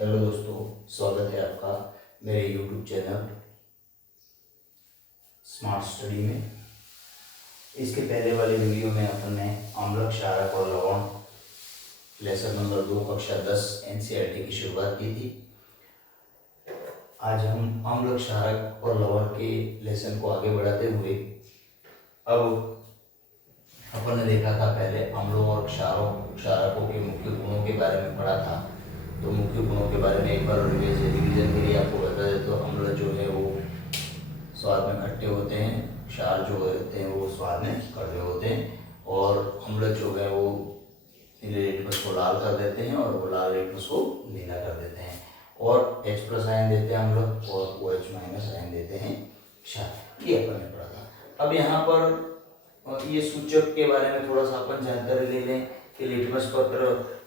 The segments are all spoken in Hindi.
हेलो दोस्तों, स्वागत है आपका मेरे YouTube चैनल स्मार्ट स्टडी में। इसके पहले वाले वीडियो में अपन ने अम्ल, क्षारक और लवण लेसन नंबर 2 कक्षा 10 NCERT की शुरुआत की थी। आज हम अम्ल, क्षारक और लवण के लेसन को आगे बढ़ाते हुए अब अपन ने देखा था पहले अम्लों और क्षारकों के मुख्य गुणों के बारे में पढ़ा था। तो मुख्य गुणों के बारे में एक बार रिवीजन के लिए आपको बता दें तो अम्ल जो है वो स्वाद में खट्टे होते हैं, क्षार जो होते हैं वो स्वाद में कड़वे होते हैं, और अम्ल जो है वो नीले लिटमस को लाल कर देते हैं और वो लाल लिटमस को नीला कर देते हैं, और H+ आयन देते हैं अम्ल और OH- आयन देते हैं क्षार। ये अपन ने पढ़ा था। अब यहाँ पर ये सूचक के बारे में थोड़ा सा अपन जानकारी ले लें कि लिटमस पत्र,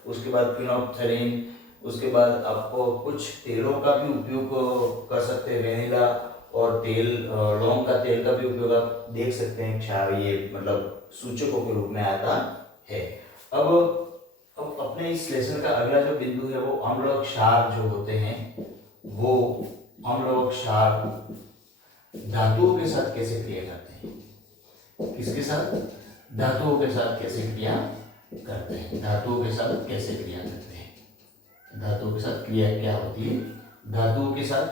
उसके बाद फिनोल्फ्थेरिन, उसके बाद आपको कुछ तेलों का भी उपयोग कर सकते हैं, वेनिला और तेल, लौंग का तेल का भी उपयोग आप देख सकते हैं। क्षार ये मतलब सूचकों के रूप में आता है। अब अपने इस लेसन का अगला जो बिंदु है वो अम्ल और क्षार जो होते हैं, वो अम्ल और क्षार धातुओं के साथ कैसे क्रिया करते हैं। किसके साथ? धातुओं के साथ कैसे क्रिया करते हैं। धातुओं के साथ कैसे क्रिया करते हैं, धातुओं के साथ क्रिया क्या होती है धातुओं के साथ।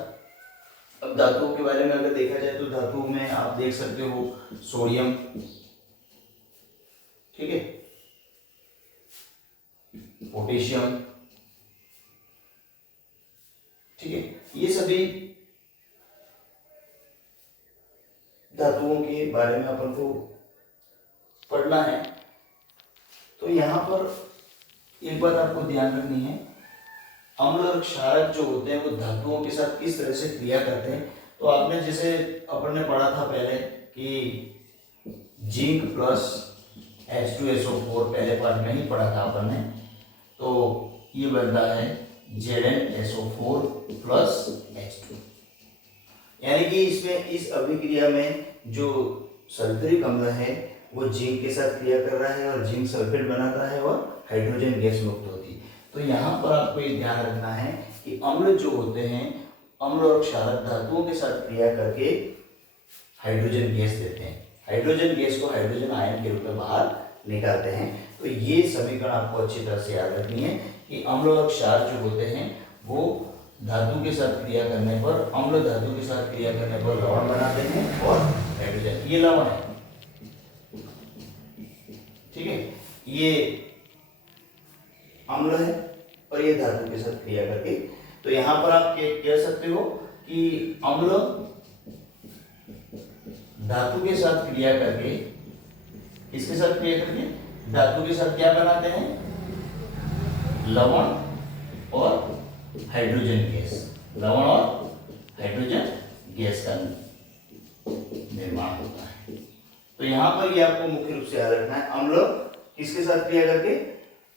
अब धातुओं के बारे में अगर देखा जाए तो धातुओं में आप देख सकते हो सोडियम, ठीक है, पोटेशियम, ठीक है, ये सभी धातुओं के बारे में अपन को पढ़ना है। तो यहाँ पर एक बात आपको ध्यान रखनी है, अम्ल और क्षारक जो होते हैं वो धातुओं के साथ किस तरह से क्रिया करते हैं। तो आपने जैसे अपन ने पढ़ा था पहले कि जिंक प्लस H2SO4 पहले पार्ट में ही पढ़ा था अपन ने, तो ये बनता है ZnSO4 प्लस H2, यानी कि इसमें इस अभिक्रिया में जो सल्फ्यूरिक अम्ल है वो जिंक के साथ क्रिया कर रहा है और जिंक सल्फेट बनाता है और हाइड्रोजन गैस मुक्त होती है। तो यहाँ पर आपको ये ध्यान रखना है कि अम्ल जो होते हैं, अम्ल और क्षारक धातुओं के साथ क्रिया करके हाइड्रोजन गैस देते हैं। हाइड्रोजन गैस को हाइड्रोजन आयन के रूप में बाहर निकालते हैं। तो ये समीकरण आपको अच्छी तरह से याद रखनी है कि अम्ल और क्षार जो होते हैं वो धातु के साथ क्रिया करने पर, अम्ल धातु के साथ क्रिया करने पर लवण बनाते हैं और हाइड्रोजन, ये लवण है, ठीक है, ये अम्ल है और ये धातु के साथ क्रिया करके। तो यहां पर आप कह सकते हो कि अम्ल धातु के साथ क्रिया करके, इसके साथ क्रिया करके धातु के साथ क्या बनाते हैं, लवण और हाइड्रोजन गैस, लवण और हाइड्रोजन गैस का निर्माण होता है। तो यहां पर ये आपको मुख्य रूप से याद रखना है, अम्ल किसके साथ क्रिया करके,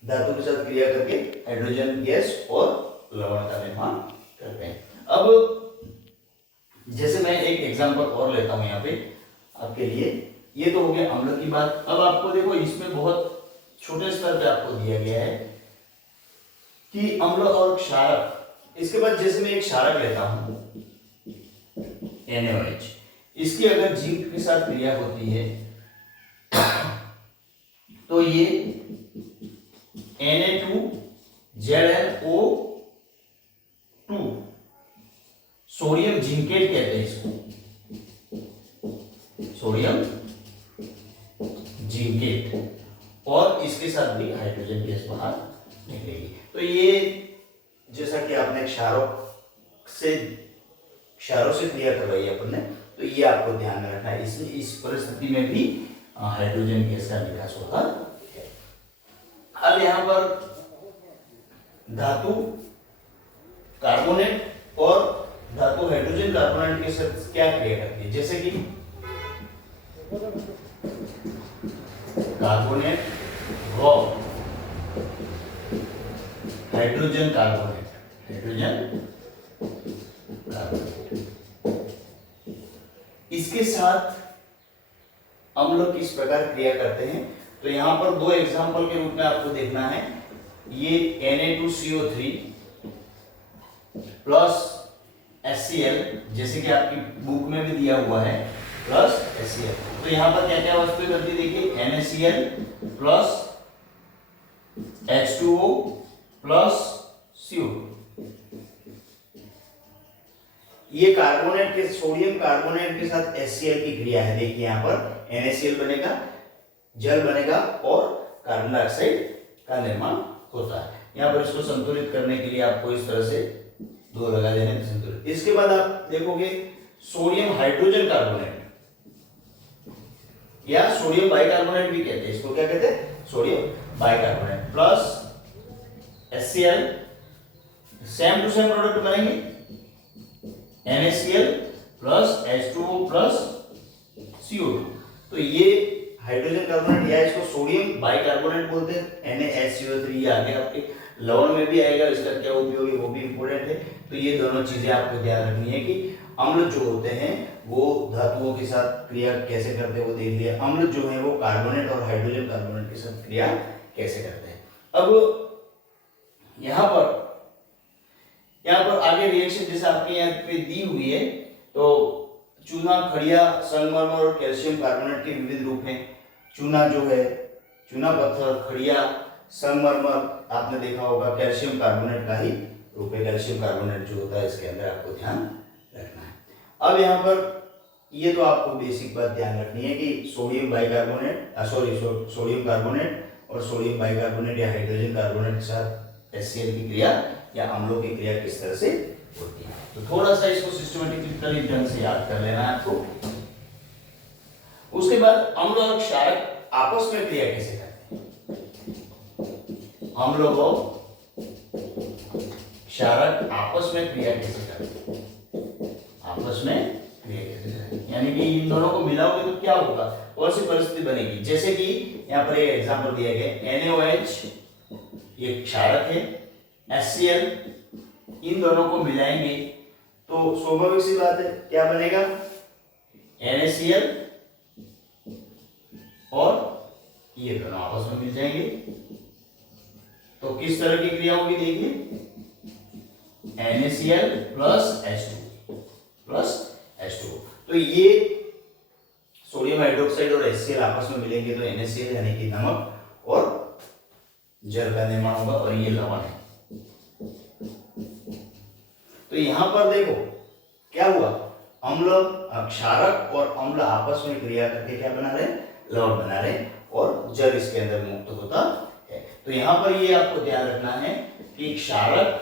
धातु के साथ क्रिया करके हाइड्रोजन गैस और लवण का निर्माण करते हैं। अब जैसे मैं एक एग्जांपल और लेता हूं यहाँ पे आपके लिए, ये तो हो गया अम्ल की बात। अब आपको देखो इसमें बहुत छोटे स्तर पे आपको दिया गया है कि अम्ल और क्षारक। इसके बाद जैसे मैं एक क्षारक लेता हूं NaOH, इसकी अगर जिंक के साथ क्रिया होती है तो ये Na2ZnO2, सोडियम जिंकेट कहते हैं इसको, सोडियम जिंकेट, और इसके साथ भी हाइड्रोजन गैस बाहर निकलेगी। तो ये जैसा कि आपने क्षारों से क्रिया करवाई है अपन ने, तो ये आपको ध्यान में रखना है। इसलिए इस परिस्थिति में भी हाइड्रोजन गैस का विकास होता है। अब यहाँ पर धातु कार्बोनेट और धातु हाइड्रोजन कार्बोनेट के साथ क्या क्रिया करती है, जैसे कि कार्बोनेट व हाइड्रोजन कार्बोनेट, हाइड्रोजन कार्बोनेट, इसके साथ अम्ल किस प्रकार क्रिया करते हैं। तो यहां पर दो एग्जांपल के रूप में आपको देखना है, ये Na2CO3 प्लस HCl, जैसे कि आपकी बुक में भी दिया हुआ है, प्लस HCl। तो यहाँ पर क्या क्या वस्तुएं बनती है देखिए, NaCl plus H2O plus CO। ये कार्बोनेट के, सोडियम कार्बोनेट के साथ HCl की क्रिया है। देखिए यहाँ पर NaCl बनेगा, जल बनेगा और कार्बन डाइऑक्साइड का निर्माण होता है। यहाँ पर इसको संतुलित करने के लिए आपको इस तरह से दो लगा देने हैं संतुलित। इसके बाद आप देखोगे सोडियम हाइड्रोजन कार्बोनेट या सोडियम बाइकार्बोनेट भी कहते हैं इसको, क्या कहते हैं, sodium bicarbonate plus HCl, same to same product बनेंगे, NaCl plus H2O plus CO2। तो ये हाइड्रोजन कार्बोनेट या इसको सोडियम बाइकार्बोनेट बोलते हैं, NaHCO3। ये आगे आपके लवण में भी आएगा, इसका क्या उपयोग है वो भी इंपॉर्टेंट है। तो ये दोनों चीजें आपको ध्यान रखनी है कि अम्ल जो होते हैं वो धातुओं के साथ क्रिया कैसे करते हैं वो देख लिया, अम्ल जो है वो कार्बोनेट और हाइड्रोजन कार्बोनेट के साथ क्रिया कैसे करते हैं। अब यहाँ पर आगे रिएक्शन जैसे आपके यहाँ पे दी हुई है, तो चूना, खड़िया, संगमरमर और कैल्शियम कार्बोनेट के विविध रूप हैं। चूना जो है, चूना पत्थर, खड़िया, संगमरमर आपने देखा होगा, कैल्शियम कार्बोनेट का ही रूप है। कैल्शियम कार्बोनेट जो होता है इसके अंदर आपको ध्यान रखना है। अब यहाँ पर ये तो आपको बेसिक बात ध्यान रखनी है कि सोडियम बाइकार्बोनेट, सोडियम कार्बोनेट और सोडियम बाइकार्बोनेट या हाइड्रोजन कार्बोनेट के साथ HCl की क्रिया या अम्लों की क्रिया किस तरह से होती है। तो थोड़ा सा इसको सिस्टमेटिकली ढंग से याद कर लेना है आपको। उसके बाद अम्ल और क्षारक आपस में क्रिया कैसे करते हैं, अम्ल और क्षारक आपस में क्रिया कैसे करते हैं, आपस में क्रिया कैसे करते हैं, यानी कि इन दोनों को मिलाओगे तो क्या होगा, कौन सी परिस्थिति बनेगी। जैसे कि यहाँ पर एक एग्जांपल दिया गया, NaOH ये क्षारक है, HCl, इन दोनों को मिलाएंगे तो स्वाभाविक सी बात है क्या बनेगा, NaCl और ये दोनों आपस में मिल जाएंगे। तो किस तरह की क्रिया होगी देखिए, NaCl प्लस H2O। तो ये सोडियम हाइड्रोक्साइड और HCl आपस में मिलेंगे तो NaCl यानी कि नमक और जल का निर्माण होगा और ये लवण है। तो यहां पर देखो क्या हुआ, अम्ल, क्षारक और अम्ल आपस में क्रिया करके क्या बना रहे, लवण बना रहे और जल इसके अंदर मुक्त होता है। तो यहां पर ये आपको ध्यान रखना है कि क्षारक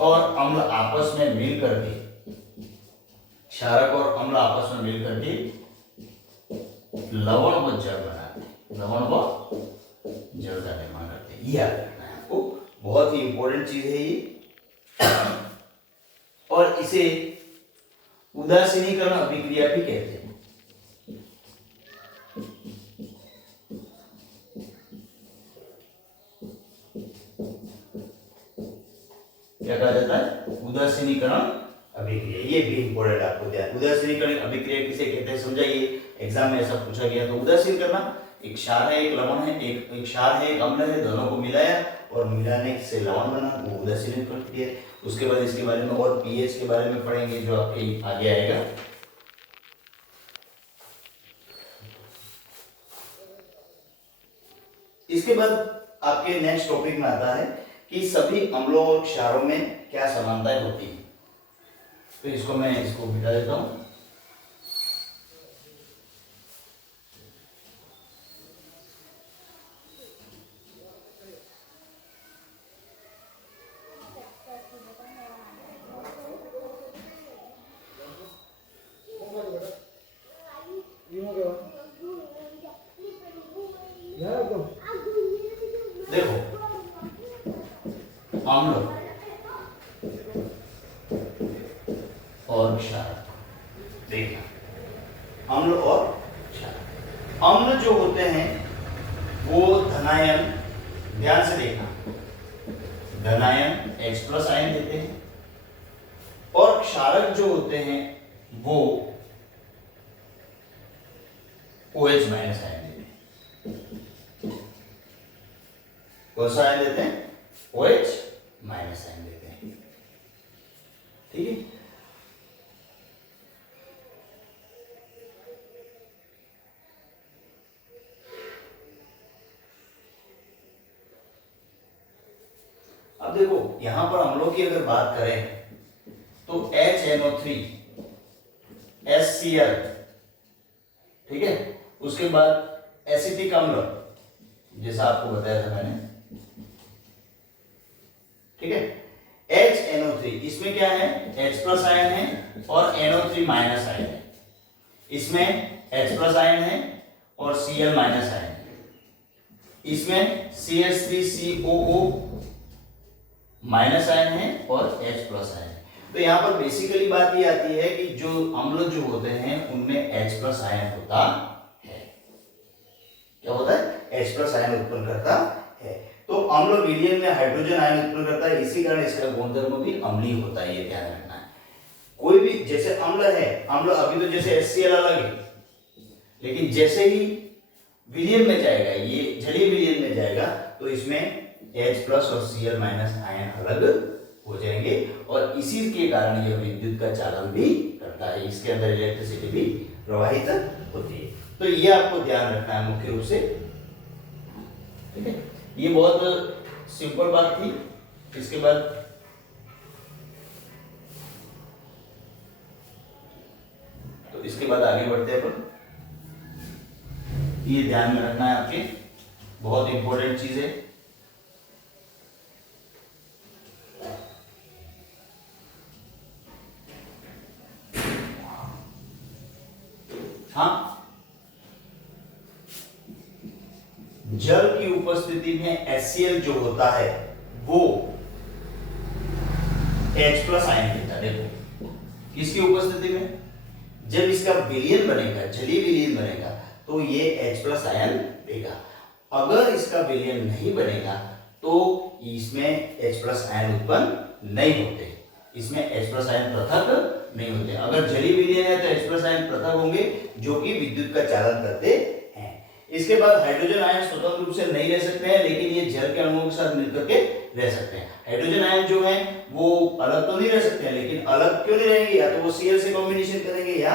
और अम्ल आपस में मिल करके, क्षारक और अम्ल आपस में मिल करके लवण व जल बनाते हैं, लवण व जल का निर्माण करते हैं। ये याद रखना है आपको, बहुत ही इंपॉर्टेंट चीज है ये। और इसे उदासीनीकरण अभिक्रिया भी कहते हैं। क्या कहा जाता है, उदासीनीकरण अभिक्रिया। ये भी इंपॉर्टेंट आपको ध्यान, उदासीनीकरण अभिक्रिया किसे कहते हैं समझाइए, एग्जाम में ऐसा पूछा गया। तो उदासीन करना, एक क्षार है एक लवण है, एक क्षार है एक अम्ल है, दोनों को मिलाया और मिलाने से लवण बना, वो उदासीन प्रक्रिया है। उसके बाद इसके बारे में और पीएच के बारे में पढ़ेंगे जो आपके आगे आएगा। इसके बाद आपके नेक्स्ट टॉपिक में आता है कि सभी अम्लों और क्षारों में क्या समानताएं होती हैं। तो इसको मैं मिटा देता हूं। देखो अम्ल और क्षार, देखना अम्ल और क्षार। अम्ल जो होते हैं वो धनायन, ध्यान से देखना, धनायन H+ आयन देते हैं और क्षारक जो होते हैं वो OH- आयन देते हैं। कौन सा आयन देते हैं, OH- आयन। अब देखो यहां पर अम्लों की अगर बात करें तो HNO3 HCl, ठीक है, उसके बाद एसिटिक अम्ल जैसा आपको बताया था मैंने, ठीक है, HNO3 इसमें क्या है, H प्लस आयन है और NO3 माइनस आयन है, इसमें H प्लस आयन है और Cl माइनस आयन है, इसमें CH3COO माइनस आयन है और H प्लस आयन है। तो यहाँ पर बेसिकली बात ये आती है कि जो अम्ल जो होते हैं उनमें H प्लस आयन होता है। क्या होता है, H प्लस आयन उत्पन्न करता है। तो अम्ल विलयन में हाइड्रोजन आयन उत्पन्न करता है, इसी कारण इसका गुणधर्म भी अम्लीय होता है, ये ध्यान रखना है। कोई भी जैसे अम्ल है, अम्ल अभी तो जैसे HCl अलग है, लेकिन जैसे ही विलयन में जाएगा, ये जलीय विलयन में जाएगा, तो इसमें H प्लस और Cl माइनस आयन अलग हो जाएंगे और इसी के कारण यह विद्युत का चालन भी करता है, इसके अंदर इलेक्ट्रिसिटी भी प्रवाहित होती है। तो ये आपको ध्यान रखना है मुख्य रूप से, ठीक है। ये बहुत सिंपल बात थी। इसके बाद तो इसके बाद आगे बढ़ते हैं अपन। ये ध्यान में रखना है आपके, बहुत इंपॉर्टेंट चीज है। हाँ, जल की उपस्थिति में HCl जो होता है वो H प्लस आयन देता है। देखो किसकी उपस्थिति में, जब इसका विलयन बनेगा, जलीय विलयन बनेगा, तो ये H प्लस आयन देगा। अगर इसका विलयन नहीं बनेगा तो इसमें H प्लस आयन उत्पन्न नहीं होते, इसमें H प्लस आयन पृथक नहीं होते। अगर जलीय विलयन है तो H प्लस आयन पृथक होंगे जो कि विद्युत का चालन करते हैं। इसके बाद हाइड्रोजन आयन स्वतंत्र रूप से नहीं रह सकते हैं, लेकिन ये जल के अणुओं के साथ मिलकर के रह सकते हैं। हाइड्रोजन आयन जो है वो अलग तो नहीं रह सकते हैं, लेकिन अलग क्यों नहीं रहेंगे, या तो वो Cl से कॉम्बिनेशन करेंगे या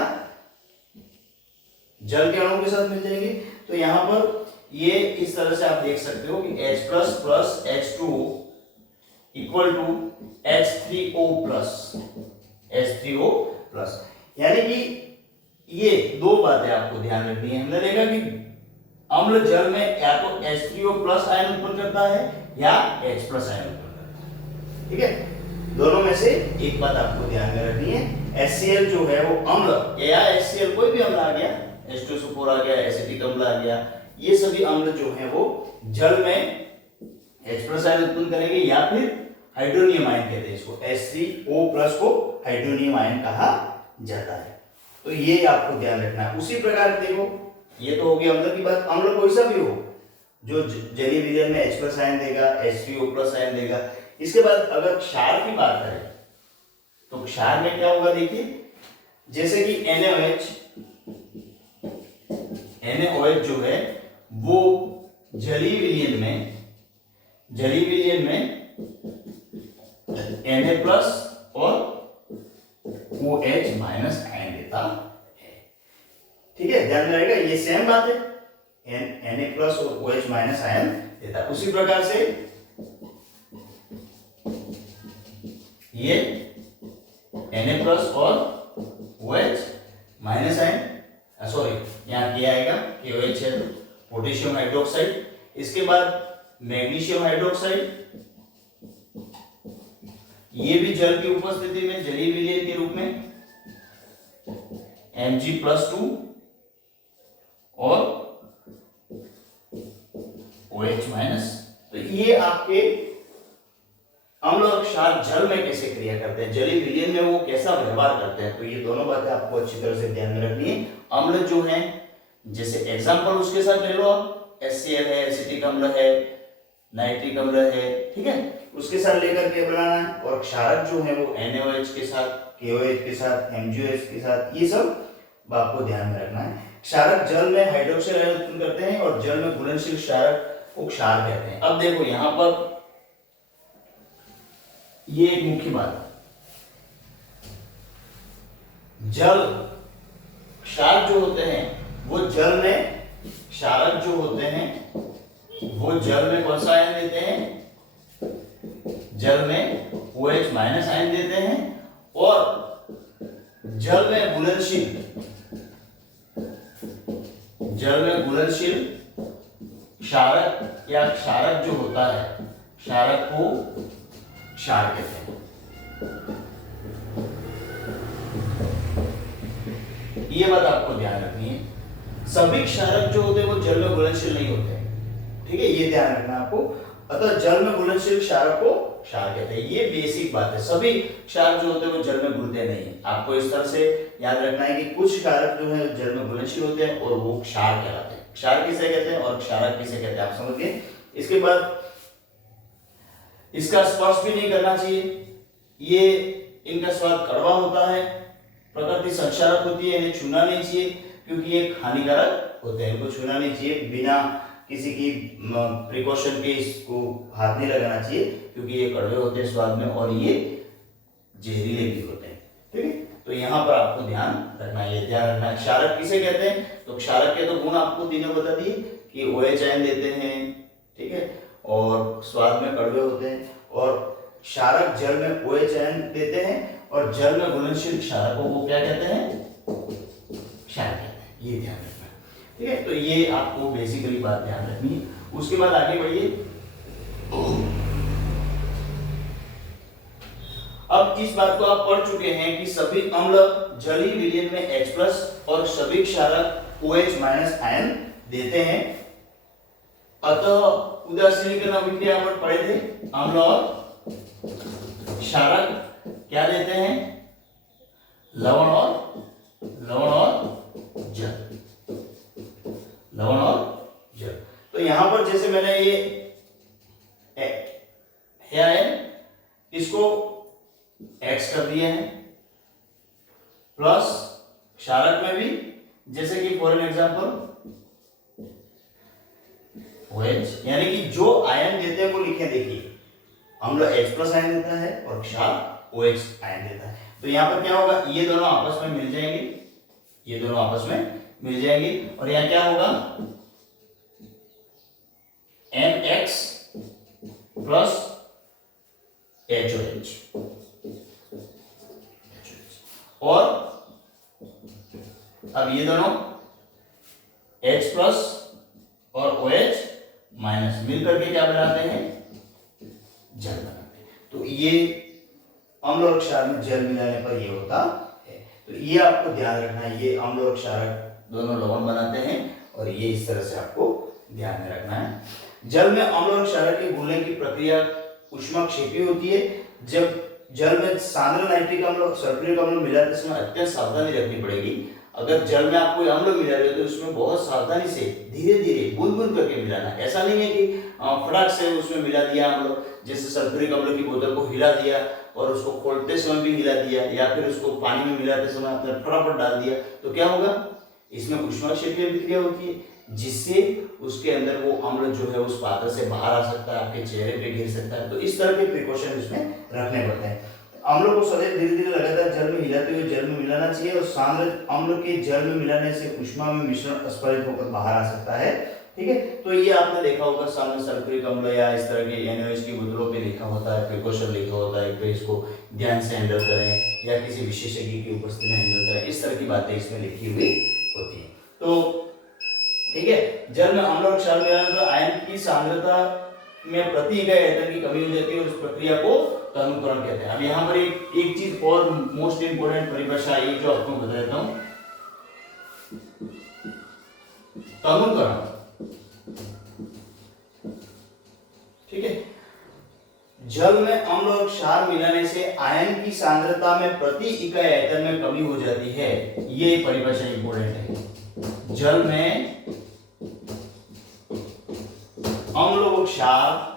जल के अणुओं के साथ मिल जाएंगे। तो यहाँ पर ये इस तरह से आप देख सकते हो कि H plus plus H2O equal to H3O plus H3O plus, यानी कि ये दो बातें आपको ध्यान रखनी है। हमने देखा कि अम्ल जल में या तो H3O प्लस आयन उत्पन्न करता है या H प्लस आयन उत्पन्न करता है, ठीक है। दोनों में से एक बात आपको ध्यान में रखनी है, HCl जो है वो अम्ल या HCl कोई भी अम्ल आ गया, H2SO4 आ गया, एसिटिक अम्ल आ गया, ये सभी अम्ल जो है वो जल में H प्लस आयन उत्पन्न करेंगे या फिर हाइड्रोनियम आयन कहते हैं इसको, H3O प्लस को हाइड्रोनियम आयन कहा जाता है। तो ये आपको ध्यान रखना है। उसी प्रकार देखो, ये तो हो गया अम्ल की बात। अम्ल कोई सा भी हो जो जलीय विलयन में H प्लस आयन देगा, H3O प्लस आयन देगा। इसके बाद अगर क्षार की बात करें तो क्षार में क्या होगा, देखिए जैसे कि NaOH जो है वो जलीय विलयन में Na प्लस और OH माइनस आयन देता है, ठीक है, ध्यान में रहेगा। ये सेम बात है, Na प्लस और OH माइनस आयन देता है। उसी प्रकार से ये Na प्लस और OH माइनस आयन, सॉरी यहाँ क्या आएगा, KOH है तो पोटेशियम हाइड्रोक्साइड। इसके बाद मैग्नीशियम हाइड्रोक्साइड, ये भी जल की उपस्थिति में जलीय विलयन के रूप में Mg+2 और OH माइनस। तो ये आपके अम्ल और क्षार जल में कैसे क्रिया करते हैं, जलीय विलयन में वो कैसा व्यवहार करते हैं, तो ये दोनों बातें आपको अच्छी तरह से ध्यान में रखनी है। अम्ल जो है, जैसे एग्जांपल उसके साथ ले लो आप, HCl है, एसिटिक अम्ल है, नाइट्रिक अम्ल है, ठीक है, उसके साथ लेकर के बनाना है। और क्षारक जो है वो NaOH के साथ, KOH के साथ, MgOH के साथ, ये सब आपको ध्यान में रखना है। क्षारक जल में हाइड्रोक्सिल आयन उत्पन्न करते हैं और जल में घुलनशील क्षारक को क्षार कहते हैं। अब देखो यहां पर ये एक मुख्य बात, जल क्षार जो होते हैं वो जल में, क्षारक जो होते हैं वो जल में कौन सा आयन देते हैं, जल में OH माइनस आयन देते हैं और जल में घुलनशील क्षारक या क्षारक जो होता है, क्षारक को क्षार कहते हैं। ये बात आपको ध्यान रखनी है, सभी क्षारक जो होते हैं वो जल में घुलनशील नहीं होते हैं, ठीक है, ये ध्यान रखना आपको। अतः जल में घुलनशील क्षारक को क्षार कहते हैं, ये बेसिक बात है। सभी क्षार जो होते हैं वो जल में घुलते नहीं। आपको इस तरह से याद रखना है कि कुछ क्षारक जो है जल में घुलनशील होते हैं और वो क्षार कहलाते हैं। क्षार किसे कहते हैं और क्षारक किसे कहते हैं, आप समझ गए। इसके बाद इसका स्पर्श भी नहीं करना चाहिए, ये इनका स्वाद कड़वा होता है, प्रकृति संक्षारक होती है, इन्हें छूना नहीं चाहिए क्योंकि ये हानिकारक होते हैं, इनको छूना नहीं चाहिए, बिना किसी की प्रिकॉशन के इसको हाथ नहीं लगाना चाहिए क्योंकि ये कड़वे होते हैं स्वाद में और ये जहरीले भी होते हैं, ठीक है। तो यहाँ पर आपको ध्यान रखना है, ये ध्यान रखना है। क्षारक किसे कहते हैं, तो क्षारक के तो गुण आपको तीनों बता दिए कि OH आयन देते हैं, ठीक है, और स्वाद में कड़वे होते हैं, और क्षारक जल में OH आयन देते हैं और जल में घुलनशील क्षारकों को क्या कहते हैं, क्षार कहते हैं, ये ध्यान रखना है, ठीक है। तो ये आपको बेसिकली बात ध्यान रखनी है। उसके बाद आगे बढ़िए। अब इस बात को आप पढ़ चुके हैं कि सभी अम्ल जलीय विलयन में H+ और सभी क्षारक OH- आयन देते हैं। अतः उदासीनीकरण अभिक्रिया पर पढ़े थे, अम्ल और क्षारक क्या देते हैं, लवण और जल। तो यहां पर जैसे मैंने ये आयन इसको X कर दिया है, प्लस क्षारक में भी जैसे कि फॉर एग्जांपल OH, यानी कि जो आयन देते हैं वो लिखे, देखिए अम्ल H+ आयन देता है और क्षार OH आयन देता है। तो यहाँ पर क्या होगा, ये दोनों आपस में मिल जाएंगे, और यहाँ क्या होगा, MX प्लस HOH, और अब ये दोनों H+ और OH- मिलकर के क्या बनाते हैं, जल बनाते हैं। तो ये अम्ल और क्षार में जल मिलाने पर ये होता है। तो ये आपको ध्यान रखना है, ये अम्ल और क्षारक दोनों लवण बनाते हैं और ये इस तरह से आपको ध्यान में रखना है। जल में अम्ल और क्षारक के घुलने की प्रक्रिया ऊष्माक्षेपी होती है। जब जल में सांद्र नाइट्रिक अम्ल और सल्फ्यूरिक अम्ल मिलाते समय अत्यंत सावधानी रखनी पड़ेगी। अगर जल में आप कोई अम्ल मिला रहे हो तो उसमें बहुत सावधानी से धीरे धीरे बूंद करके मिलाना। ऐसा नहीं है कि फटाक से उसमें मिला दिया अम्ल, जैसे सल्फ्यूरिक अम्ल की बोतल को हिला दिया और उसको खोलते समय भी हिला दिया, या फिर उसको पानी में मिलाते समय आपने फटाफट डाल दिया, तो क्या होगा, इसमें ऊष्माक्षेपीय अभिक्रिया होती है जिससे उसके अंदर वो अम्ल जो है उस पात्र से बाहर आ सकता है, आपके चेहरे पे गिर सकता है। तो इस तरह के प्रिकॉशन इसमें रखने पड़ते हैं। अम्लों को सदैव धीरे धीरे लगातार जल में हिलाते हुए जल में मिलाना चाहिए, और सांद्र अम्ल के जल में मिलाने से ऊष्मा में मिश्रण अस्फलित होकर बाहर आ सकता है, ठीक है। तो ये आपने देखा होगा सामने सल्फ्यूरिक अम्ल या इस तरह के NaOH की बोतलों पे लिखा होता है, प्रिकॉशन लिखा होता है कि इसको ध्यान से हैंडल करें या किसी विशेषज्ञ की उपस्थिति में हैंडल करें, इस तरह की बातें इसमें लिखी हुई होती है। तो ठीक है, जल में अम्ल और क्षार मिलाने पर आयन की सांद्रता में प्रति इकाई आयतन की कमी हो जाती है और इस प्रक्रिया को तनुकरण कहते हैं। अब यहाँ पर एक चीज और मोस्ट इंपोर्टेंट परिभाषा ये जो आपको बता देता हूं, तनुकरण, ठीक है। जल में अम्ल और क्षार मिलाने से आयन की सांद्रता में प्रति इकाई आयतन में कमी हो जाती है, ये परिभाषा इंपोर्टेंट है। जल में अम्ल और क्षार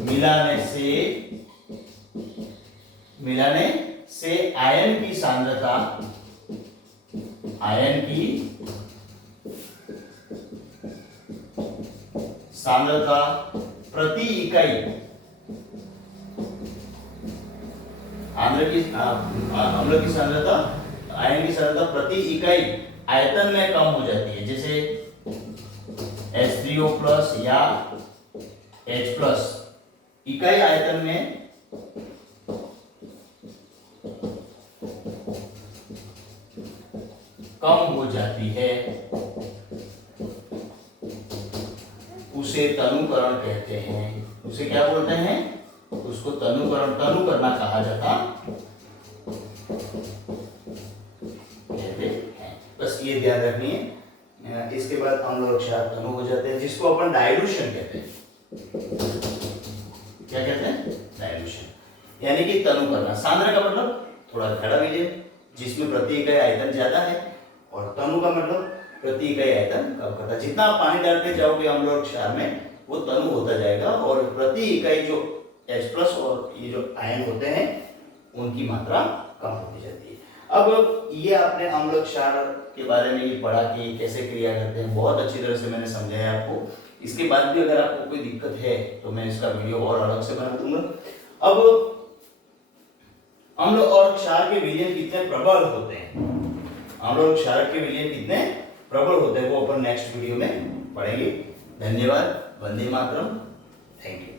मिलाने से आयन की सांद्रता प्रति इकाई अम्ल की सांद्रता, आयन की सांद्रता प्रति इकाई आयतन में कम हो जाती है। जैसे H3O प्लस या H प्लस इकाई आयतन में कम हो जाती है उसे तनुकरण कहते हैं। उसे क्या बोलते हैं? उसको तनुकरण, तनु करना कहा जाता कहते हैं। बस ये ध्यान रखनी है। इसके बाद अम्ल और क्षार तनु हो जाते हैं, जिसको अपन डाइल्यूशन कहते हैं। क्या कहते हैं? डाइल्यूशन, यानी कि तनु करना। सांद्र का मतलब थोड़ा घड़ा विलयन जिसमें प्रति इकाई आयतन ज्यादा है, और तनु का मतलब प्रति इकाई आयतन कम करता है। जितना आप पानी डालते जाओगे अम्ल और क्षार में वो तनु होता जाएगा, और प्रति इकाई जो H प्लस और ये जो आयन होते हैं उनकी मात्रा कम होती जाती है। अब ये आपने अम्ल क्षार के बारे में ये पढ़ा कि कैसे क्रिया करते हैं, बहुत अच्छी तरह से मैंने समझाया आपको। इसके बाद भी अगर आपको कोई दिक्कत है तो मैं इसका वीडियो और अलग से बना दूंगा। अब अम्ल और क्षार के विलयन कितने प्रबल होते हैं, अम्ल और क्षार के विलयन कितने प्रबल होते हैं, वो अपन नेक्स्ट वीडियो में पढ़ेंगे। धन्यवाद। वंदे मातरम। Thank you.